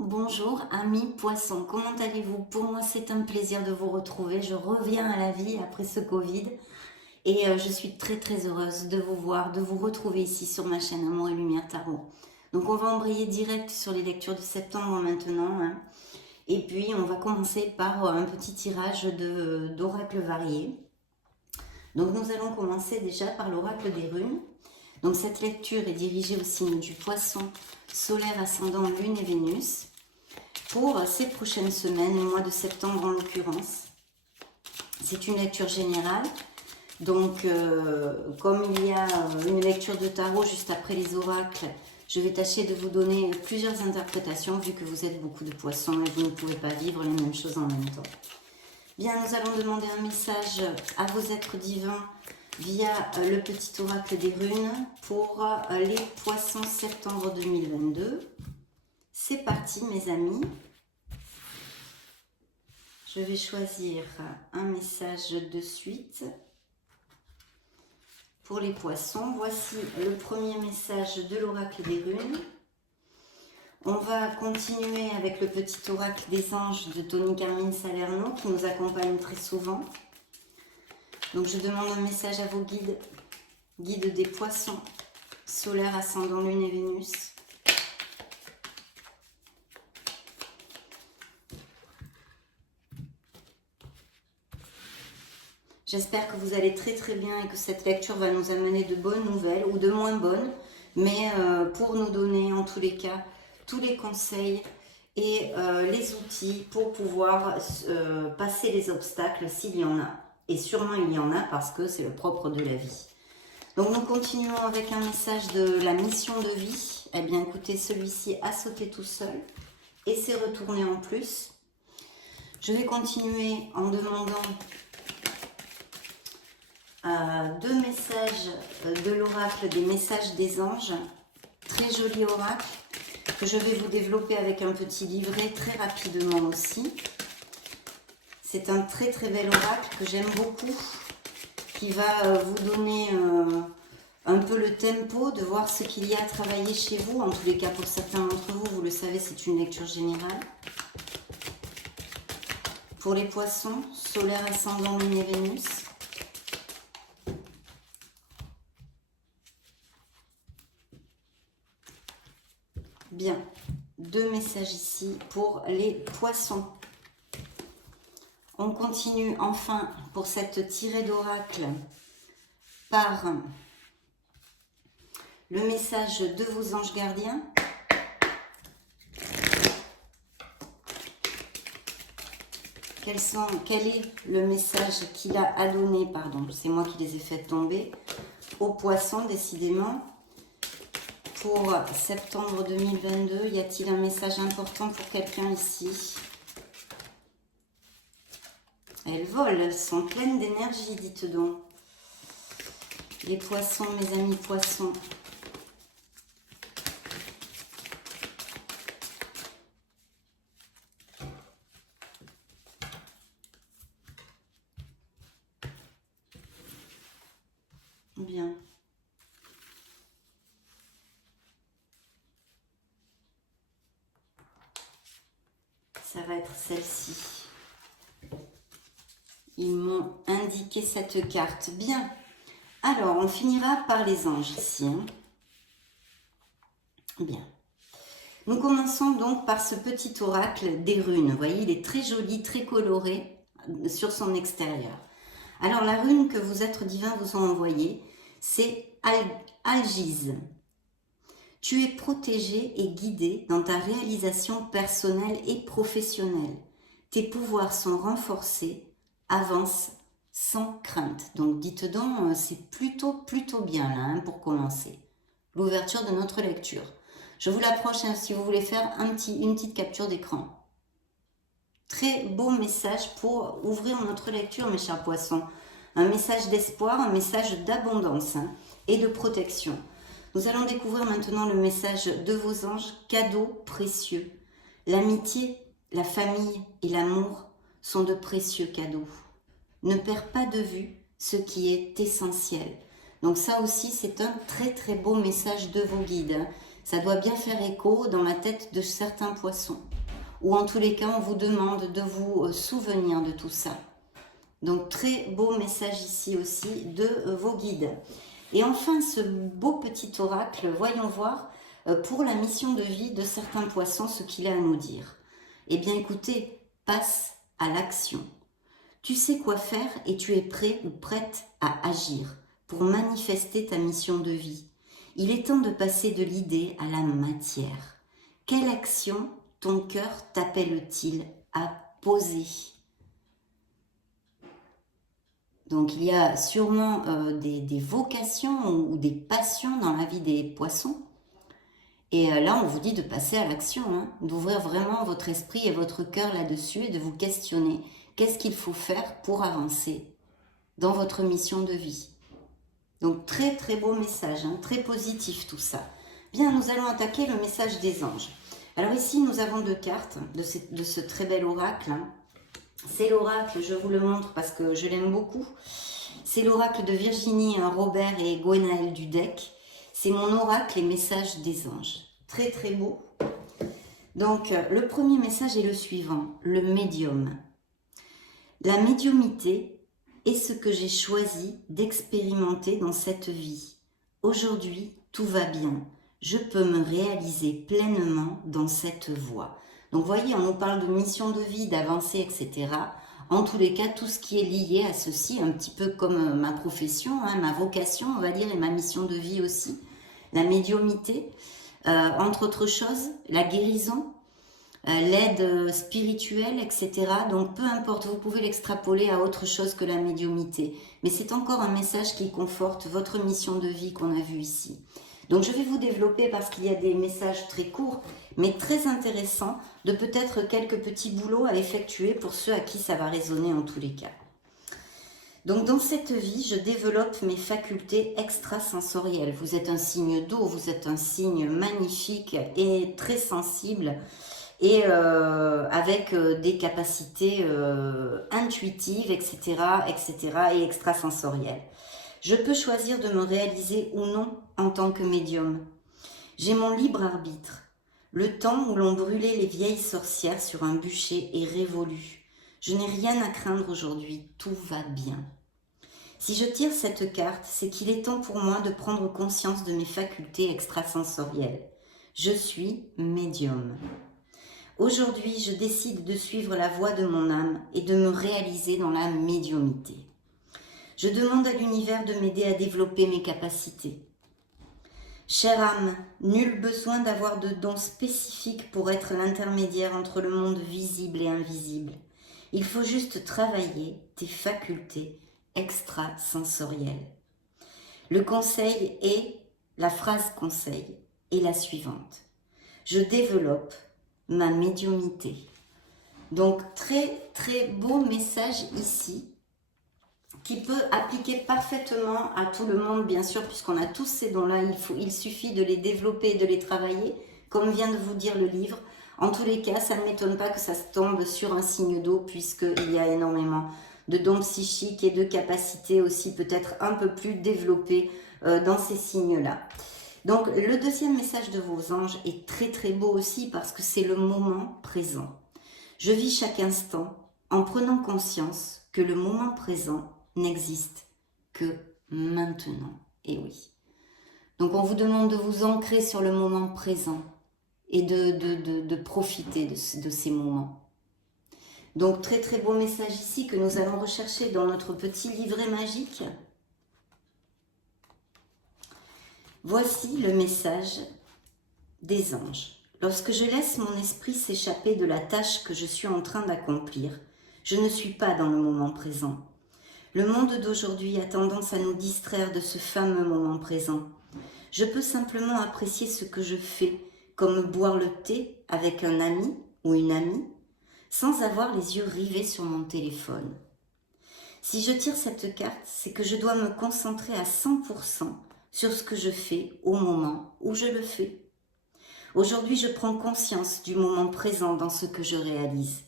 Bonjour amis poissons, comment allez-vous? Pour moi c'est un plaisir de vous retrouver, je reviens à la vie après ce Covid et je suis très heureuse de vous voir, de vous retrouver ici sur ma chaîne Amour et Lumière Tarot. Donc on va embrayer direct sur les lectures de septembre maintenant, hein. Et puis on va commencer par un petit tirage d'oracles variés. Donc nous allons commencer déjà par l'oracle des runes. Donc cette lecture est dirigée au signe du Poisson, solaire, ascendant, Lune et Vénus, pour ces prochaines semaines, le mois de septembre en l'occurrence. C'est une lecture générale, donc comme il y a une lecture de tarot juste après les oracles, je vais tâcher de vous donner plusieurs interprétations vu que vous êtes beaucoup de poissons et vous ne pouvez pas vivre les mêmes choses en même temps. Bien, nous allons demander un message à vos êtres divins via le petit oracle des runes pour les poissons septembre 2022. C'est parti mes amis. Je vais choisir un message de suite pour les poissons. Voici le premier message de l'oracle des runes. On va continuer avec le petit oracle des anges de Tony Carmine Salerno qui nous accompagne très souvent. Donc je demande un message à vos guides, guides des poissons, solaire, ascendant, Lune et Vénus. J'espère que vous allez très bien et que cette lecture va nous amener de bonnes nouvelles ou de moins bonnes, mais pour nous donner en tous les cas tous les conseils et les outils pour pouvoir passer les obstacles s'il y en a. Et sûrement il y en a parce que c'est le propre de la vie. Donc nous continuons avec un message de la mission de vie. Eh bien écoutez, celui-ci a sauté tout seul et s'est retourné en plus. Je vais continuer en demandant deux messages de l'oracle, des messages des anges. Très joli oracle que je vais vous développer avec un petit livret très rapidement aussi. C'est un très bel oracle que j'aime beaucoup, qui va vous donner un peu le tempo de voir ce qu'il y a à travailler chez vous. En tous les cas, pour certains d'entre vous, vous le savez, c'est une lecture générale. Pour les poissons, solaire, ascendant, Lune et Vénus. Bien, deux messages ici pour les poissons. On continue enfin pour cette tirée d'oracle par le message de vos anges gardiens. Quel est le message qu'il a à donner, pardon, c'est moi qui les ai fait tomber, aux poissons décidément. Pour septembre 2022, y a-t-il un message important pour quelqu'un ici? Elles volent, elles sont pleines d'énergie, dites donc. Les poissons, mes amis poissons. Bien. Ça va être celle-ci. Ils m'ont indiqué cette carte. Bien. Alors, on finira par les anges ici. Hein. Bien. Nous commençons donc par ce petit oracle des runes. Vous voyez, il est très joli, très coloré sur son extérieur. Alors, la rune que vos êtres divins vous ont envoyée, c'est Algiz. Tu es protégé et guidé dans ta réalisation personnelle et professionnelle. Tes pouvoirs sont renforcés. Avance sans crainte. Donc dites donc, c'est plutôt bien là hein, pour commencer. L'ouverture de notre lecture. Je vous l'approche hein, si vous voulez faire une petite capture d'écran. Très beau message pour ouvrir notre lecture mes chers poissons. Un message d'espoir, un message d'abondance hein, et de protection. Nous allons découvrir maintenant le message de vos anges, cadeaux précieux. L'amitié, la famille et l'amour sont de précieux cadeaux. Ne perds pas de vue ce qui est essentiel. Donc ça aussi, c'est un très très beau message de vos guides. Ça doit bien faire écho dans la tête de certains poissons. Ou en tous les cas, on vous demande de vous souvenir de tout ça. Donc très beau message ici aussi de vos guides. Et enfin, ce beau petit oracle, voyons voir pour la mission de vie de certains poissons ce qu'il a à nous dire. Eh bien écoutez, passe à l'action. Tu sais quoi faire et tu es prêt ou prête à agir pour manifester ta mission de vie. Il est temps de passer de l'idée à la matière. Quelle action ton cœur t'appelle-t-il à poser ? Donc il y a sûrement des vocations ou des passions dans la vie des poissons. Et là, on vous dit de passer à l'action, hein, d'ouvrir vraiment votre esprit et votre cœur là-dessus et de vous questionner qu'est-ce qu'il faut faire pour avancer dans votre mission de vie. Donc très très beau message, hein, très positif tout ça. Bien, nous allons attaquer le message des anges. Alors ici, nous avons 2 cartes de ce très bel oracle. Hein. C'est l'oracle, je vous le montre parce que je l'aime beaucoup. C'est l'oracle de Virginie Robert et Gwenaël Dudek. C'est mon oracle et message des anges. Très très beau. Donc le premier message est le suivant, le médium. La médiumité est ce que j'ai choisi d'expérimenter dans cette vie. Aujourd'hui, tout va bien. Je peux me réaliser pleinement dans cette voie. Donc, vous voyez, on nous parle de mission de vie, d'avancée, etc. En tous les cas, tout ce qui est lié à ceci, un petit peu comme ma profession, hein, ma vocation, on va dire, et ma mission de vie aussi. La médiumité, entre autres choses, la guérison, l'aide spirituelle, etc. Donc peu importe, vous pouvez l'extrapoler à autre chose que la médiumité. Mais c'est encore un message qui conforte votre mission de vie qu'on a vu ici. Donc je vais vous développer parce qu'il y a des messages très courts, mais très intéressants, de peut-être quelques petits boulots à effectuer pour ceux à qui ça va résonner en tous les cas. Donc dans cette vie, je développe mes facultés extrasensorielles. Vous êtes un signe d'eau, vous êtes un signe magnifique et très sensible, et avec des capacités intuitives, etc., et extrasensorielles. Je peux choisir de me réaliser ou non en tant que médium. J'ai mon libre arbitre. Le temps où l'on brûlait les vieilles sorcières sur un bûcher est révolu. Je n'ai rien à craindre aujourd'hui, tout va bien. Si je tire cette carte, c'est qu'il est temps pour moi de prendre conscience de mes facultés extrasensorielles. Je suis médium. Aujourd'hui, je décide de suivre la voie de mon âme et de me réaliser dans la médiumité. Je demande à l'univers de m'aider à développer mes capacités. Chère âme, nul besoin d'avoir de dons spécifiques pour être l'intermédiaire entre le monde visible et invisible. Il faut juste travailler tes facultés extrasensorielles. Le conseil est, la phrase conseil est la suivante. Je développe ma médiumité. Donc très très beau message ici qui peut appliquer parfaitement à tout le monde, bien sûr, puisqu'on a tous ces dons-là, il suffit de les développer et de les travailler, comme vient de vous dire le livre. En tous les cas, ça ne m'étonne pas que ça se tombe sur un signe d'eau, puisqu'il y a énormément de dons psychiques et de capacités aussi peut-être un peu plus développées dans ces signes-là. Donc, le deuxième message de vos anges est très très beau aussi, parce que c'est le moment présent. Je vis chaque instant en prenant conscience que le moment présent n'existe que maintenant. Et oui. Donc on vous demande de vous ancrer sur le moment présent et de profiter de ces moments. Donc très très beau message ici que nous allons rechercher dans notre petit livret magique. Voici le message des anges. Lorsque je laisse mon esprit s'échapper de la tâche que je suis en train d'accomplir, je ne suis pas dans le moment présent. Le monde d'aujourd'hui a tendance à nous distraire de ce fameux moment présent. Je peux simplement apprécier ce que je fais, comme boire le thé avec un ami ou une amie, sans avoir les yeux rivés sur mon téléphone. Si je tire cette carte, c'est que je dois me concentrer à 100% sur ce que je fais au moment où je le fais. Aujourd'hui, je prends conscience du moment présent dans ce que je réalise.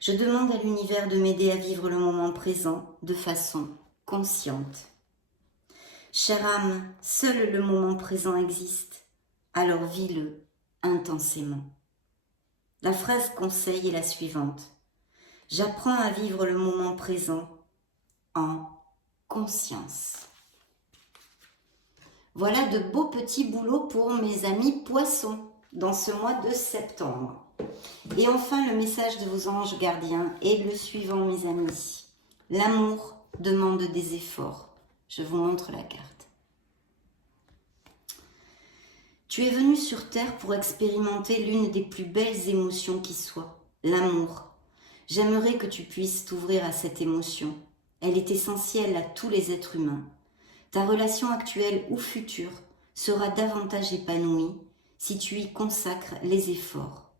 Je demande à l'univers de m'aider à vivre le moment présent de façon consciente. Chère âme, seul le moment présent existe, alors vis-le intensément. La phrase conseil est la suivante. J'apprends à vivre le moment présent en conscience. Voilà de beaux petits boulots pour mes amis poissons dans ce mois de septembre. Et enfin, le message de vos anges gardiens est le suivant, mes amis. L'amour demande des efforts. Je vous montre la carte. Tu es venu sur Terre pour expérimenter l'une des plus belles émotions qui soit, l'amour. J'aimerais que tu puisses t'ouvrir à cette émotion. Elle est essentielle à tous les êtres humains. Ta relation actuelle ou future sera davantage épanouie si tu y consacres les efforts.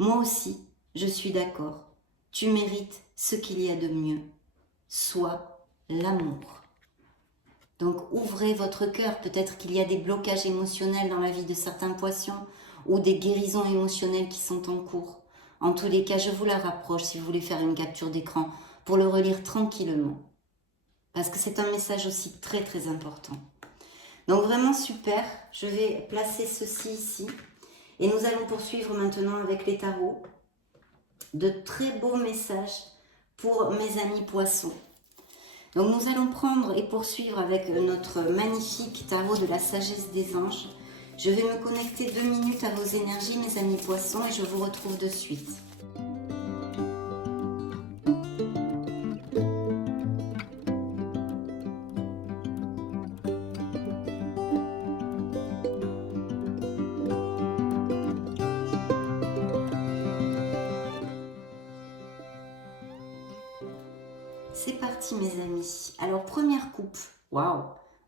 Moi aussi, je suis d'accord. Tu mérites ce qu'il y a de mieux, soit l'amour. Donc ouvrez votre cœur, peut-être qu'il y a des blocages émotionnels dans la vie de certains poissons ou des guérisons émotionnelles qui sont en cours. En tous les cas, je vous la rapproche si vous voulez faire une capture d'écran pour le relire tranquillement. Parce que c'est un message aussi très très important. Donc vraiment super, je vais placer ceci ici. Et nous allons poursuivre maintenant avec les tarots. De très beaux messages pour mes amis poissons. Donc nous allons prendre et poursuivre avec notre magnifique tarot de la sagesse des anges. Je vais me connecter 2 minutes à vos énergies, mes amis poissons, et je vous retrouve de suite. C'est parti mes amis. Alors première coupe, waouh,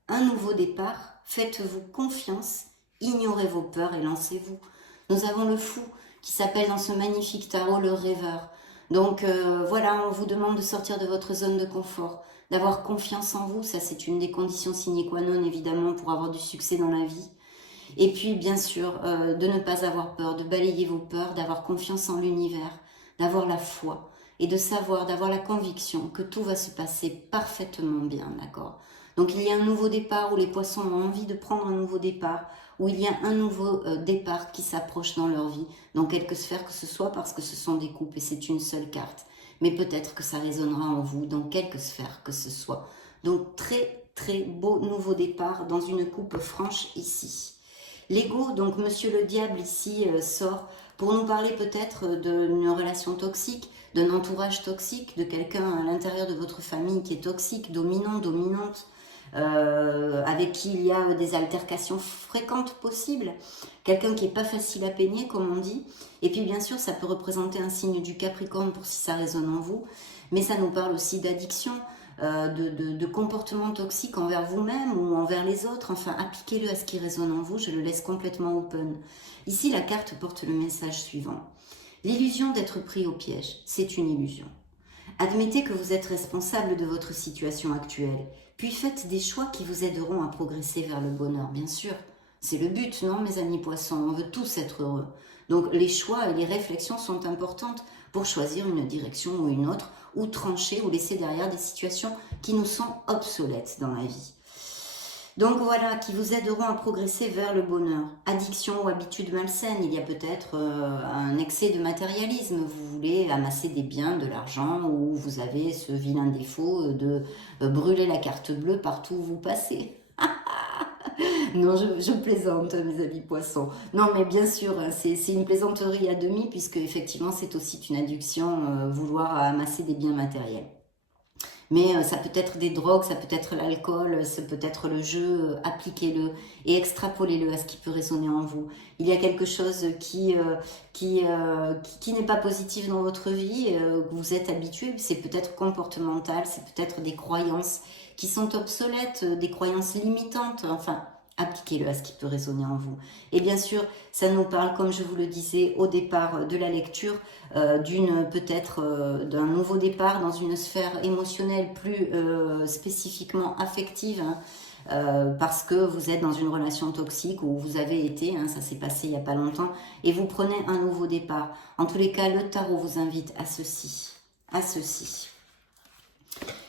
un nouveau départ, faites-vous confiance, ignorez vos peurs et lancez-vous. Nous avons le fou qui s'appelle dans ce magnifique tarot le rêveur. Donc voilà, on vous demande de sortir de votre zone de confort, d'avoir confiance en vous, ça c'est une des conditions sine qua non évidemment pour avoir du succès dans la vie. Et puis bien sûr, de ne pas avoir peur, de balayer vos peurs, d'avoir confiance en l'univers, d'avoir la foi. Et de savoir, d'avoir la conviction que tout va se passer parfaitement bien, d'accord? Donc il y a un nouveau départ où les poissons ont envie de prendre un nouveau départ, où il y a un nouveau départ qui s'approche dans leur vie, dans quelque sphère que ce soit, parce que ce sont des coupes et c'est une seule carte. Mais peut-être que ça résonnera en vous, dans quelque sphère que ce soit. Donc très très beau nouveau départ dans une coupe franche ici. L'ego, donc Monsieur le Diable ici sort pour nous parler peut-être d'une relation toxique, d'un entourage toxique, de quelqu'un à l'intérieur de votre famille qui est toxique, dominant, dominante, avec qui il y a des altercations fréquentes possibles, quelqu'un qui n'est pas facile à peigner comme on dit, et puis bien sûr ça peut représenter un signe du Capricorne pour si ça résonne en vous, mais ça nous parle aussi d'addiction, de comportements toxiques envers vous-même ou envers les autres, enfin appliquez-le à ce qui résonne en vous, je le laisse complètement open. Ici la carte porte le message suivant. L'illusion d'être pris au piège, c'est une illusion. Admettez que vous êtes responsable de votre situation actuelle, puis faites des choix qui vous aideront à progresser vers le bonheur, bien sûr. C'est le but, non, mes amis poissons, on veut tous être heureux. Donc les choix et les réflexions sont importantes pour choisir une direction ou une autre, ou trancher ou laisser derrière des situations qui nous sont obsolètes dans la vie. Donc voilà, qui vous aideront à progresser vers le bonheur. Addiction ou habitude malsaine, il y a peut-être un excès de matérialisme. Vous voulez amasser des biens, de l'argent, ou vous avez ce vilain défaut de brûler la carte bleue partout où vous passez. Non, je plaisante, mes amis poissons. Non, mais bien sûr, c'est une plaisanterie à demi, puisque effectivement, c'est aussi une addiction, vouloir amasser des biens matériels. Mais ça peut être des drogues, ça peut être l'alcool, ça peut être le jeu, appliquez-le et extrapolez-le à ce qui peut résonner en vous. Il y a quelque chose qui n'est pas positif dans votre vie, que vous êtes habitué, c'est peut-être comportemental, c'est peut-être des croyances qui sont obsolètes, des croyances limitantes, enfin, appliquez-le à ce qui peut résonner en vous. Et bien sûr, ça nous parle, comme je vous le disais au départ de la lecture, d'un nouveau départ dans une sphère émotionnelle plus spécifiquement affective, hein, parce que vous êtes dans une relation toxique où vous avez été, hein, ça s'est passé il n'y a pas longtemps, et vous prenez un nouveau départ. En tous les cas, le tarot vous invite à ceci, à ceci.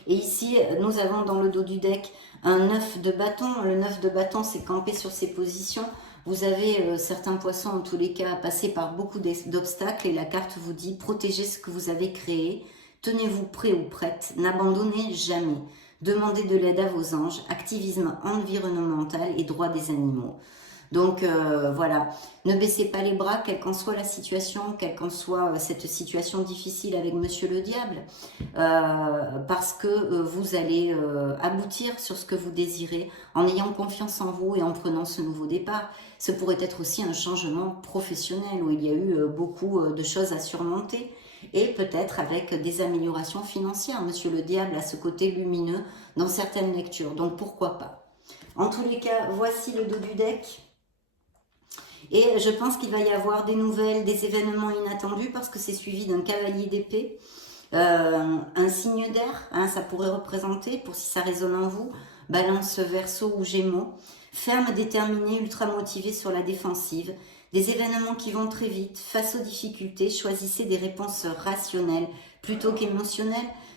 Et ici, nous avons dans le dos du deck un 9 de bâton. Le 9 de bâton, c'est camper sur ses positions. Vous avez certains poissons, en tous les cas, passé par beaucoup d'obstacles et la carte vous dit protégez ce que vous avez créé. Tenez-vous prêt ou prête, n'abandonnez jamais. Demandez de l'aide à vos anges, activisme environnemental et droit des animaux. Donc voilà, ne baissez pas les bras, quelle qu'en soit la situation, quelle qu'en soit cette situation difficile avec Monsieur le Diable, parce que vous allez aboutir sur ce que vous désirez en ayant confiance en vous et en prenant ce nouveau départ. Ce pourrait être aussi un changement professionnel où il y a eu beaucoup de choses à surmonter et peut-être avec des améliorations financières. Monsieur le Diable a ce côté lumineux dans certaines lectures, donc pourquoi pas. En tous les cas, voici le dos du deck. Et je pense qu'il va y avoir des nouvelles, des événements inattendus parce que c'est suivi d'un cavalier d'épée, un signe d'air, hein, ça pourrait représenter, pour si ça résonne en vous, Balance, Verseau ou Gémeaux, ferme, déterminé, ultra motivé sur la défensive, des événements qui vont très vite, face aux difficultés, choisissez des réponses rationnelles plutôt qu'émotionnelles.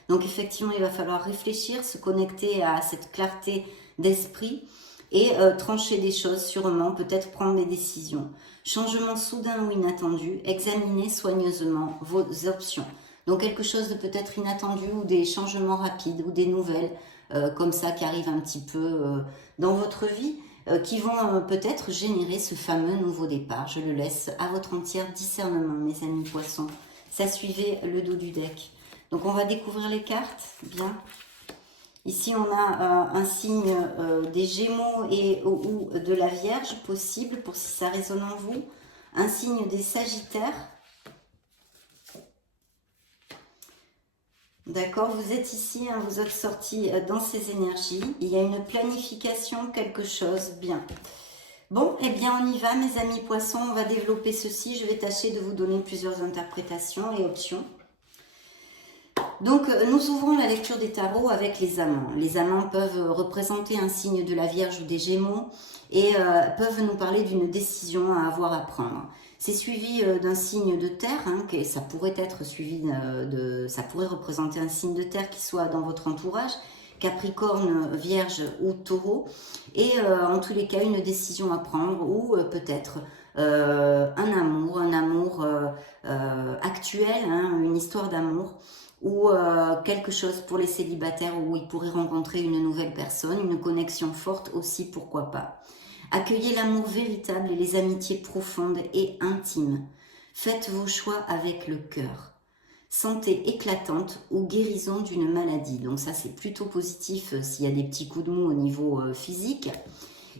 Donc effectivement, il va falloir réfléchir, se connecter à cette clarté d'esprit, et trancher des choses sûrement, peut-être prendre des décisions. Changement soudain ou inattendu, examinez soigneusement vos options. Donc quelque chose de peut-être inattendu ou des changements rapides ou des nouvelles comme ça qui arrivent un petit peu dans votre vie qui vont peut-être générer ce fameux nouveau départ. Je le laisse à votre entier discernement, mes amis poissons. Ça suivait le dos du deck. Donc on va découvrir les cartes, bien. Ici, on a un signe des Gémeaux ou de la Vierge possible, pour si ça résonne en vous. Un signe des Sagittaires. D'accord, vous êtes ici, hein, vous êtes sortis dans ces énergies. Il y a une planification, quelque chose, bien. Bon, eh bien, on y va, mes amis poissons. On va développer ceci. Je vais tâcher de vous donner plusieurs interprétations et options. Donc, nous ouvrons la lecture des tarots avec les amants. Les amants peuvent représenter un signe de la Vierge ou des Gémeaux et peuvent nous parler d'une décision à avoir à prendre. C'est suivi d'un signe de terre, hein, ça pourrait être suivi ça pourrait représenter un signe de terre qui soit dans votre entourage, Capricorne, Vierge ou Taureau, et en tous les cas une décision à prendre ou peut-être un amour actuel, hein, une histoire d'amour, ou quelque chose pour les célibataires où ils pourraient rencontrer une nouvelle personne, une connexion forte aussi, pourquoi pas. Accueillez l'amour véritable et les amitiés profondes et intimes. Faites vos choix avec le cœur. Santé éclatante ou guérison d'une maladie. Donc ça, c'est plutôt positif s'il y a des petits coups de mou au niveau physique.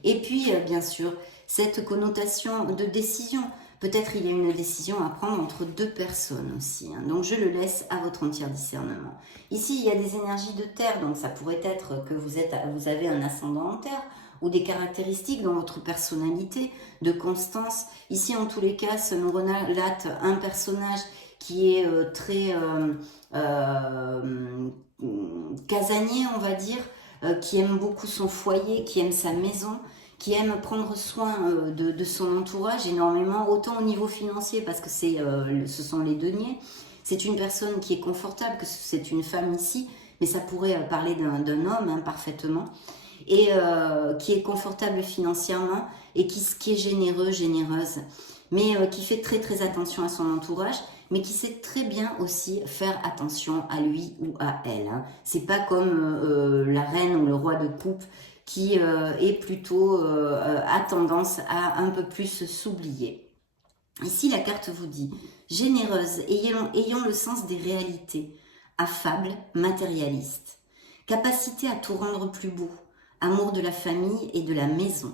Et puis, bien sûr, cette connotation de décision. Peut-être il y a une décision à prendre entre deux personnes aussi. Hein. Donc, je le laisse à votre entier discernement. Ici, il y a des énergies de terre. Donc, ça pourrait être que vous avez un ascendant en terre ou des caractéristiques dans votre personnalité de constance. Ici, en tous les cas, ça nous relate un personnage qui est très casanier, on va dire, qui aime beaucoup son foyer, qui aime sa maison, qui aime prendre soin de son entourage énormément, autant au niveau financier, parce que ce sont les deniers. C'est une personne qui est confortable, que c'est une femme ici, mais ça pourrait parler d'un homme hein, parfaitement, et qui est confortable financièrement, et qui est généreux, généreuse, mais qui fait très très attention à son entourage, mais qui sait très bien aussi faire attention à lui ou à elle. Hein. C'est pas comme la reine ou le roi de coupe qui est plutôt a tendance à un peu plus s'oublier. Ici, la carte vous dit généreuse, ayant le sens des réalités, affable, matérialiste, capacité à tout rendre plus beau, amour de la famille et de la maison,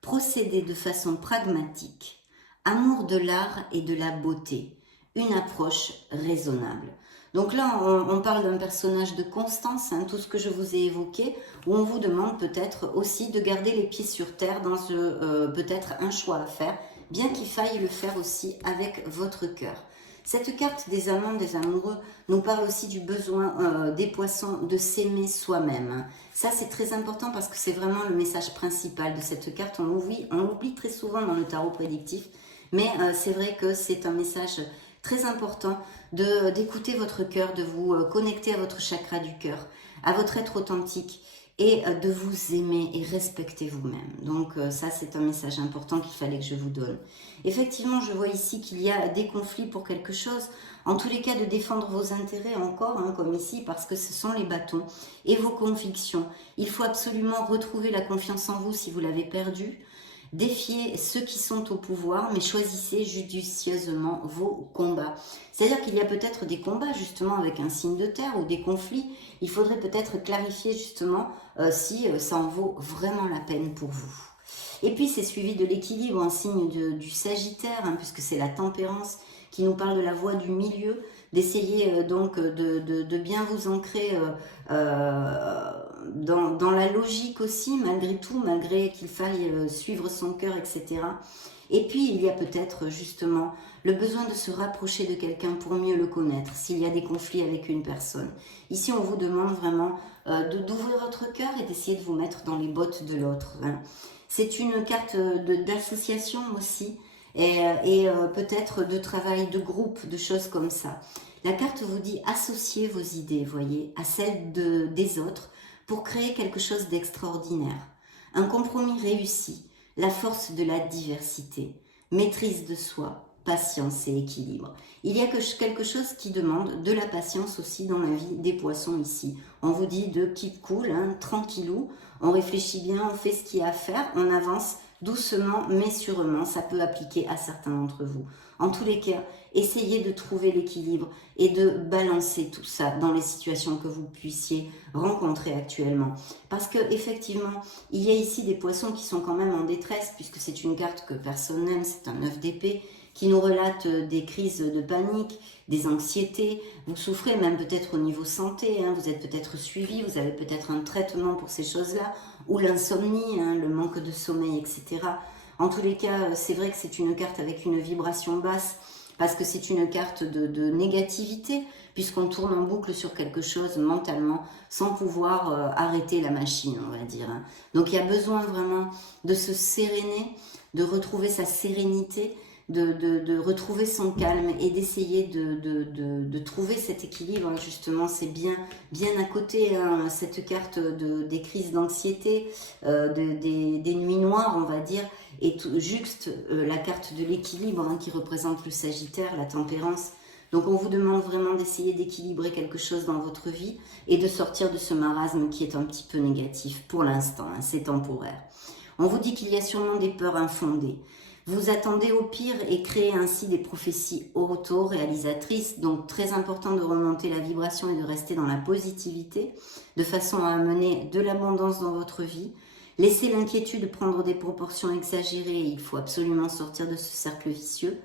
procéder de façon pragmatique, amour de l'art et de la beauté, une approche raisonnable. Donc là, on parle d'un personnage de constance, hein, tout ce que je vous ai évoqué, où on vous demande peut-être aussi de garder les pieds sur terre dans peut-être un choix à faire, bien qu'il faille le faire aussi avec votre cœur. Cette carte des amants, des amoureux, nous parle aussi du besoin des poissons de s'aimer soi-même. Ça, c'est très important parce que c'est vraiment le message principal de cette carte. On l'oublie très souvent dans le tarot prédictif, mais c'est vrai que c'est un message très important d'écouter votre cœur, de vous connecter à votre chakra du cœur, à votre être authentique et de vous aimer et respecter vous-même. Donc ça, c'est un message important qu'il fallait que je vous donne. Effectivement, je vois ici qu'il y a des conflits pour quelque chose. En tous les cas, de défendre vos intérêts encore, hein, comme ici, parce que ce sont les bâtons et vos convictions. Il faut absolument retrouver la confiance en vous si vous l'avez perdue. Défiez ceux qui sont au pouvoir, mais choisissez judicieusement vos combats. C'est-à-dire qu'il y a peut-être des combats justement avec un signe de terre ou des conflits. Il faudrait peut-être clarifier justement si ça en vaut vraiment la peine pour vous. Et puis c'est suivi de l'équilibre en signe du Sagittaire, hein, puisque c'est la tempérance qui nous parle de la voie du milieu, d'essayer donc de bien vous ancrer dans la logique aussi, malgré tout, malgré qu'il faille suivre son cœur, etc. Et puis, il y a peut-être justement le besoin de se rapprocher de quelqu'un pour mieux le connaître, s'il y a des conflits avec une personne. Ici, on vous demande vraiment d'ouvrir votre cœur et d'essayer de vous mettre dans les bottes de l'autre. Hein. C'est une carte d'association aussi, et peut-être de travail de groupe, de choses comme ça. La carte vous dit associez vos idées, voyez, à celles des autres pour créer quelque chose d'extraordinaire. Un compromis réussi, la force de la diversité, maîtrise de soi, patience et équilibre. Il y a quelque chose qui demande de la patience aussi dans la vie des poissons ici. On vous dit de keep cool, hein, tranquillou, on réfléchit bien, on fait ce qu'il y a à faire, on avance doucement mais sûrement, ça peut appliquer à certains d'entre vous. En tous les cas, essayez de trouver l'équilibre et de balancer tout ça dans les situations que vous puissiez rencontrer actuellement. Parce que effectivement, il y a ici des poissons qui sont quand même en détresse, puisque c'est une carte que personne n'aime, c'est un 9 d'épée, qui nous relate des crises de panique, des anxiétés. Vous souffrez même peut-être au niveau santé, hein, vous êtes peut-être suivi, vous avez peut-être un traitement pour ces choses-là, ou l'insomnie, hein, le manque de sommeil, etc. En tous les cas, c'est vrai que c'est une carte avec une vibration basse, parce que c'est une carte de négativité, puisqu'on tourne en boucle sur quelque chose mentalement, sans pouvoir arrêter la machine, on va dire. Hein. Donc il y a besoin vraiment de se séréner, de retrouver sa sérénité, de retrouver son calme et d'essayer de trouver cet équilibre. Justement, c'est bien à côté, hein, cette carte des crises d'anxiété, des nuits noires, on va dire, et juxte la carte de l'équilibre, hein, qui représente le Sagittaire, la tempérance. Donc on vous demande vraiment d'essayer d'équilibrer quelque chose dans votre vie et de sortir de ce marasme qui est un petit peu négatif pour l'instant, hein, c'est temporaire. On vous dit qu'il y a sûrement des peurs infondées. Vous attendez au pire et créez ainsi des prophéties auto-réalisatrices. Donc très important de remonter la vibration et de rester dans la positivité, de façon à amener de l'abondance dans votre vie. Laissez l'inquiétude prendre des proportions exagérées, il faut absolument sortir de ce cercle vicieux.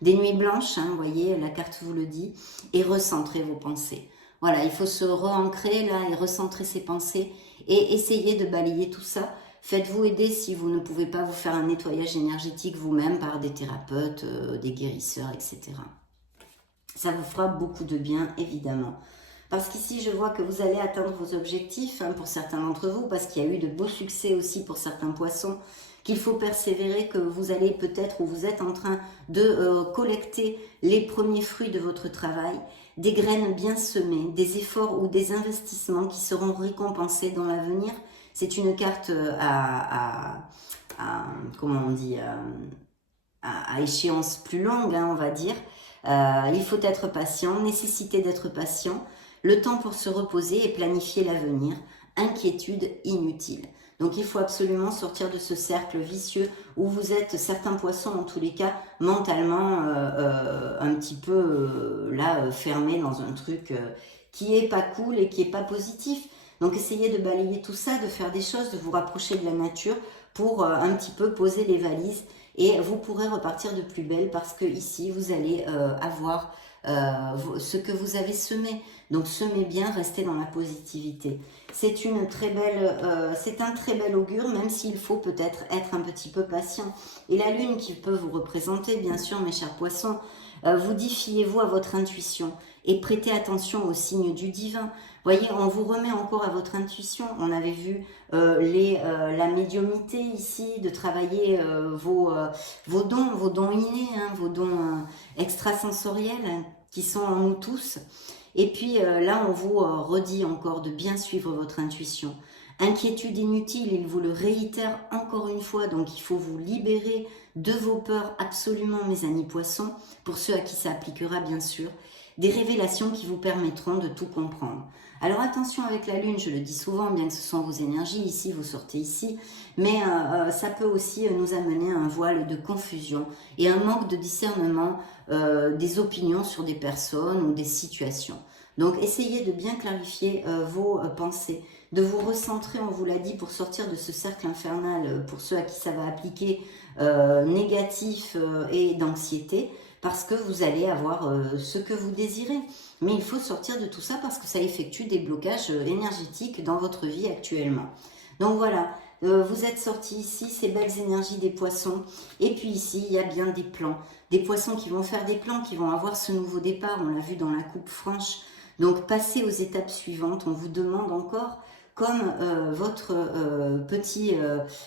Des nuits blanches, hein, vous voyez, la carte vous le dit, et recentrez vos pensées. Voilà, il faut se re-ancrer là et recentrer ses pensées et essayer de balayer tout ça. Faites-vous aider si vous ne pouvez pas vous faire un nettoyage énergétique vous-même par des thérapeutes, des guérisseurs, etc. Ça vous fera beaucoup de bien, évidemment. Parce qu'ici, je vois que vous allez atteindre vos objectifs, hein, pour certains d'entre vous, parce qu'il y a eu de beaux succès aussi pour certains poissons, qu'il faut persévérer, que vous allez peut-être, ou vous êtes en train de collecter les premiers fruits de votre travail, des graines bien semées, des efforts ou des investissements qui seront récompensés dans l'avenir. C'est une carte comment on dit, à échéance plus longue, hein, on va dire. Il faut être patient, nécessité d'être patient, le temps pour se reposer et planifier l'avenir, inquiétude inutile. Donc il faut absolument sortir de ce cercle vicieux où vous êtes, certains poissons en tous les cas, mentalement un petit peu fermés dans un truc qui est pas cool et qui est pas positif. Donc essayez de balayer tout ça, de faire des choses, de vous rapprocher de la nature pour un petit peu poser les valises et vous pourrez repartir de plus belle parce que ici vous allez avoir ce que vous avez semé. Donc semez bien, restez dans la positivité. C'est une très belle, c'est un très bel augure, même s'il faut peut-être être un petit peu patient. Et la lune qui peut vous représenter, bien sûr, mes chers poissons, Vous défiez-vous à votre intuition et prêtez attention aux signes du divin. Voyez, on vous remet encore à votre intuition. On avait vu la médiumnité ici, de travailler vos dons innés, hein, vos dons extrasensoriels hein, qui sont en nous tous. Et puis là, on vous redit encore de bien suivre votre intuition. Inquiétude inutile, il vous le réitère encore une fois, donc il faut vous libérer de vos peurs absolument, mes amis poissons, pour ceux à qui ça appliquera bien sûr, des révélations qui vous permettront de tout comprendre. Alors attention avec la lune, je le dis souvent, bien que ce sont vos énergies, ici vous sortez ici, mais ça peut aussi nous amener à un voile de confusion et un manque de discernement des opinions sur des personnes ou des situations. Donc essayez de bien clarifier vos pensées, de vous recentrer, on vous l'a dit, pour sortir de ce cercle infernal, pour ceux à qui ça va appliquer, négatif et d'anxiété, parce que vous allez avoir ce que vous désirez. Mais il faut sortir de tout ça parce que ça effectue des blocages énergétiques dans votre vie actuellement. Donc voilà, vous êtes sortis ici, ces belles énergies des poissons. Et puis ici, il y a bien des plans. Des poissons qui vont faire des plans, qui vont avoir ce nouveau départ. On l'a vu dans la coupe franche. Donc passez aux étapes suivantes. On vous demande encore, comme votre petit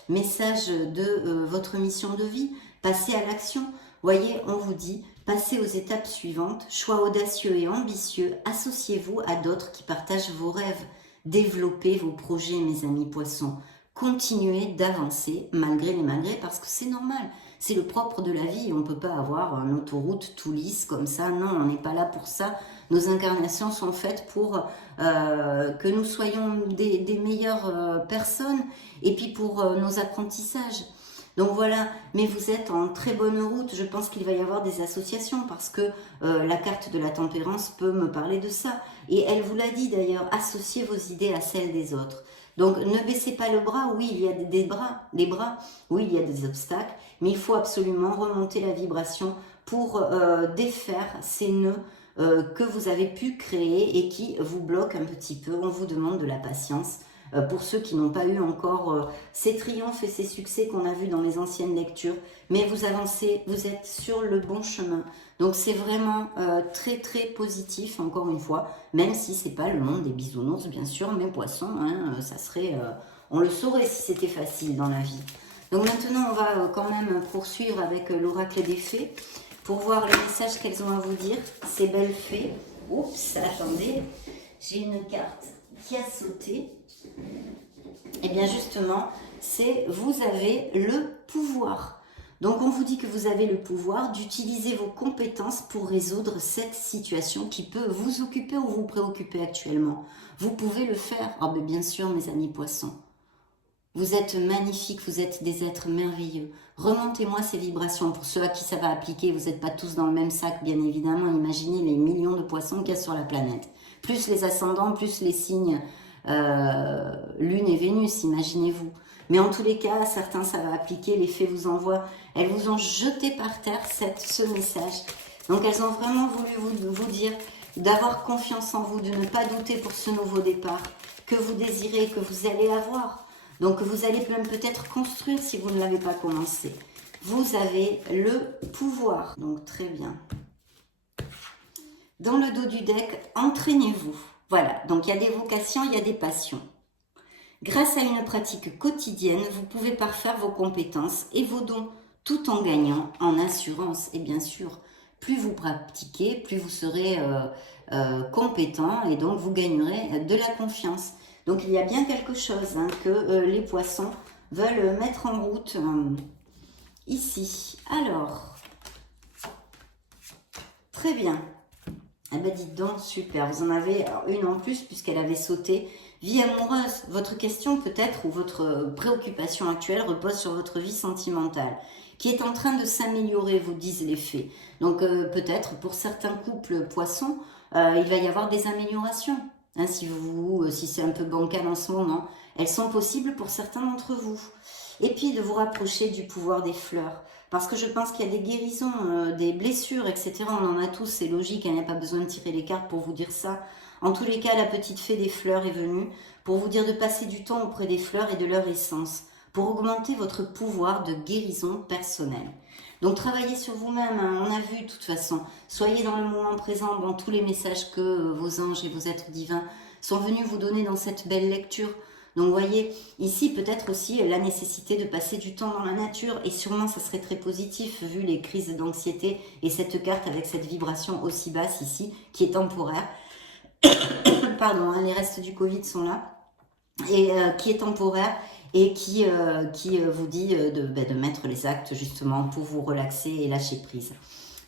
message de votre mission de vie, passez à l'action. Voyez, on vous dit, passez aux étapes suivantes, choix audacieux et ambitieux, associez-vous à d'autres qui partagent vos rêves, développez vos projets, mes amis poissons, continuez d'avancer malgré les malgrés, parce que c'est normal, c'est le propre de la vie, on ne peut pas avoir une autoroute tout lisse comme ça, non, on n'est pas là pour ça, nos incarnations sont faites pour que nous soyons des meilleures personnes, et puis pour nos apprentissages. Donc voilà, mais vous êtes en très bonne route, je pense qu'il va y avoir des associations parce que la carte de la tempérance peut me parler de ça. Et elle vous l'a dit d'ailleurs, associez vos idées à celles des autres. Donc ne baissez pas le bras, oui il y a des bras, oui il y a des obstacles, mais il faut absolument remonter la vibration pour défaire ces nœuds que vous avez pu créer et qui vous bloquent un petit peu. On vous demande de la patience. Pour ceux qui n'ont pas eu encore ces triomphes et ces succès qu'on a vus dans les anciennes lectures, mais vous avancez, vous êtes sur le bon chemin. Donc c'est vraiment très très positif, encore une fois, même si c'est pas le monde des bisounours, bien sûr, mais poissons, hein, ça serait, on le saurait si c'était facile dans la vie. Donc maintenant, on va quand même poursuivre avec l'oracle des fées, pour voir le message qu'elles ont à vous dire, ces belles fées. Oups, attendez, j'ai une carte qui a sauté. Et bien justement, c'est vous avez le pouvoir. Donc on vous dit que vous avez le pouvoir d'utiliser vos compétences pour résoudre cette situation qui peut vous occuper ou vous préoccuper actuellement. Vous pouvez le faire. Oh ben bien sûr mes amis poissons. Vous êtes magnifiques, vous êtes des êtres merveilleux. Remontez-moi ces vibrations. Pour ceux à qui ça va appliquer, vous n'êtes pas tous dans le même sac, bien évidemment. Imaginez les millions de poissons qu'il y a sur la planète. Plus les ascendants, plus les signes Lune et Vénus, imaginez-vous. Mais en tous les cas, certains ça va appliquer, les fées vous envoient. Elles vous ont jeté par terre ce message. Donc elles ont vraiment voulu vous dire d'avoir confiance en vous, de ne pas douter pour ce nouveau départ que vous désirez, que vous allez avoir. Donc vous allez même peut-être construire si vous ne l'avez pas commencé. Vous avez le pouvoir. Donc très bien. Dans le dos du deck, entraînez-vous. Voilà, donc il y a des vocations, il y a des passions. Grâce à une pratique quotidienne, vous pouvez parfaire vos compétences et vos dons, tout en gagnant en assurance. Et bien sûr, plus vous pratiquez, plus vous serez compétent et donc vous gagnerez de la confiance. Donc il y a bien quelque chose hein, que les poissons veulent mettre en route ici. Alors, très bien. Eh bien, dites donc, super. Vous en avez une en plus puisqu'elle avait sauté. Vie amoureuse. Votre question peut-être ou votre préoccupation actuelle repose sur votre vie sentimentale qui est en train de s'améliorer, vous disent les fées. Donc peut-être pour certains couples poissons, il va y avoir des améliorations. Hein, si c'est un peu bancal en ce moment, elles sont possibles pour certains d'entre vous. Et puis de vous rapprocher du pouvoir des fleurs. Parce que je pense qu'il y a des guérisons, des blessures, etc. On en a tous, c'est logique, il n'y a pas besoin de tirer les cartes pour vous dire ça. En tous les cas, la petite fée des fleurs est venue pour vous dire de passer du temps auprès des fleurs et de leur essence, pour augmenter votre pouvoir de guérison personnelle. Donc travaillez sur vous-même, hein, on a vu de toute façon. Soyez dans le moment présent, dans tous les messages que vos anges et vos êtres divins sont venus vous donner dans cette belle lecture. Donc voyez, ici peut-être aussi la nécessité de passer du temps dans la nature, et sûrement ça serait très positif vu les crises d'anxiété et cette carte avec cette vibration aussi basse ici, qui est temporaire. Pardon, hein, les restes du Covid sont là, et qui est temporaire, et qui vous dit de mettre les actes justement pour vous relaxer et lâcher prise.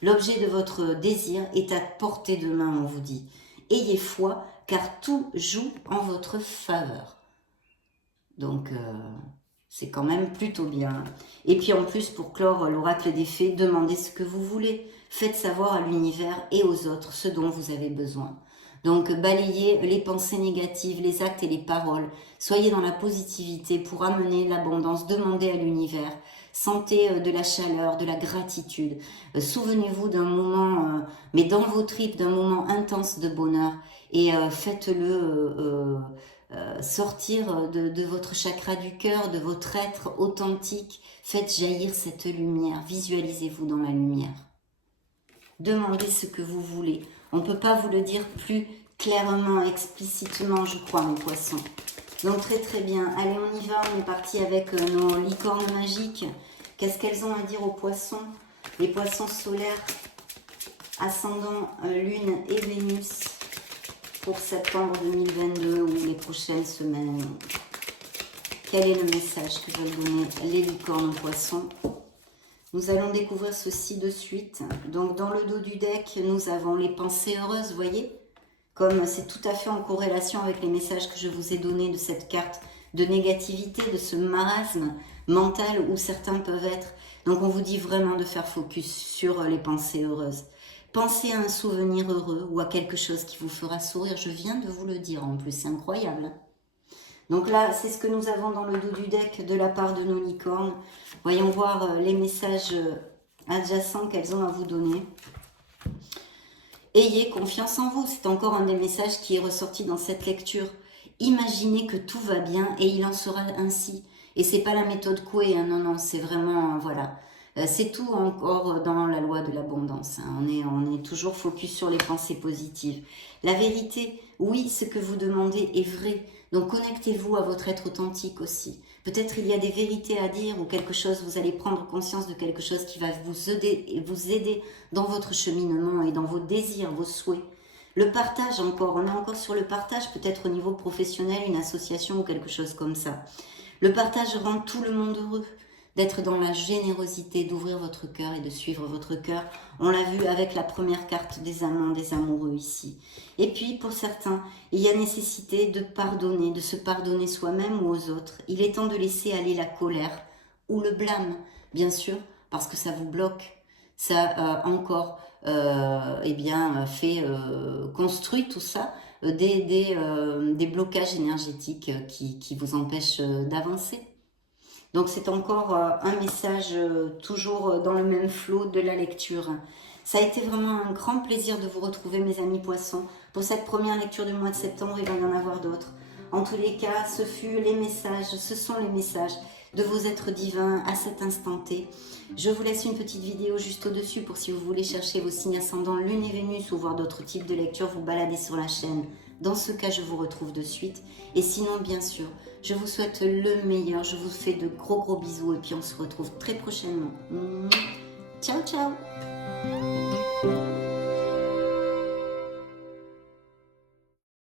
L'objet de votre désir est à portée de main, on vous dit. Ayez foi, car tout joue en votre faveur. Donc, c'est quand même plutôt bien. Et puis en plus, pour clore l'oracle des fées, demandez ce que vous voulez. Faites savoir à l'univers et aux autres ce dont vous avez besoin. Donc, balayez les pensées négatives, les actes et les paroles. Soyez dans la positivité pour amener l'abondance. Demandez à l'univers. Sentez de la chaleur, de la gratitude. Souvenez-vous d'un moment, mais dans vos tripes, d'un moment intense de bonheur. Et faites-le sortir de votre chakra du cœur, de votre être authentique. Faites jaillir cette lumière. Visualisez-vous dans la lumière. Demandez ce que vous voulez. On ne peut pas vous le dire plus clairement, explicitement, je crois, mes poissons. Donc très très bien. Allez, on y va. On est parti avec nos licornes magiques. Qu'est-ce qu'elles ont à dire aux poissons? Les poissons solaires, ascendant Lune et Vénus, pour septembre 2022 ou les prochaines semaines. Quel est le message que veulent donner les licornes aux poissons? Nous allons découvrir ceci de suite. Donc dans le dos du deck, nous avons les pensées heureuses, voyez? Comme c'est tout à fait en corrélation avec les messages que je vous ai donnés de cette carte de négativité, de ce marasme mental où certains peuvent être. Donc on vous dit vraiment de faire focus sur les pensées heureuses. Pensez à un souvenir heureux ou à quelque chose qui vous fera sourire. Je viens de vous le dire en plus, c'est incroyable. Donc là, c'est ce que nous avons dans le dos du deck de la part de nos licornes. Voyons voir les messages adjacents qu'elles ont à vous donner. Ayez confiance en vous. C'est encore un des messages qui est ressorti dans cette lecture. Imaginez que tout va bien et il en sera ainsi. Et c'est pas la méthode Coué, hein, non, non, c'est vraiment, voilà. C'est tout encore dans la loi de l'abondance. Hein. On est toujours focus sur les pensées positives. La vérité, oui, ce que vous demandez est vrai. Donc connectez-vous à votre être authentique aussi. Peut-être il y a des vérités à dire ou quelque chose, vous allez prendre conscience de quelque chose qui va vous aider dans votre cheminement et dans vos désirs, vos souhaits. Le partage encore, on est encore sur le partage, peut-être au niveau professionnel, une association ou quelque chose comme ça. Le partage rend tout le monde heureux. D'être dans la générosité, d'ouvrir votre cœur et de suivre votre cœur. On l'a vu avec la première carte des amants, des amoureux ici. Et puis, pour certains, il y a nécessité de pardonner, de se pardonner soi-même ou aux autres. Il est temps de laisser aller la colère ou le blâme, bien sûr, parce que ça vous bloque. Ça encore construit tout ça, des blocages énergétiques qui vous empêchent d'avancer. Donc c'est encore un message toujours dans le même flot de la lecture. Ça a été vraiment un grand plaisir de vous retrouver, mes amis poissons. Pour cette première lecture du mois de septembre, il va y en avoir d'autres. En tous les cas, ce sont les messages de vos êtres divins à cet instant T. Je vous laisse une petite vidéo juste au-dessus pour si vous voulez chercher vos signes ascendants Lune et Vénus ou voir d'autres types de lectures, vous baladez sur la chaîne. Dans ce cas, je vous retrouve de suite. Et sinon, bien sûr, je vous souhaite le meilleur. Je vous fais de gros bisous et puis on se retrouve très prochainement. Ciao, ciao!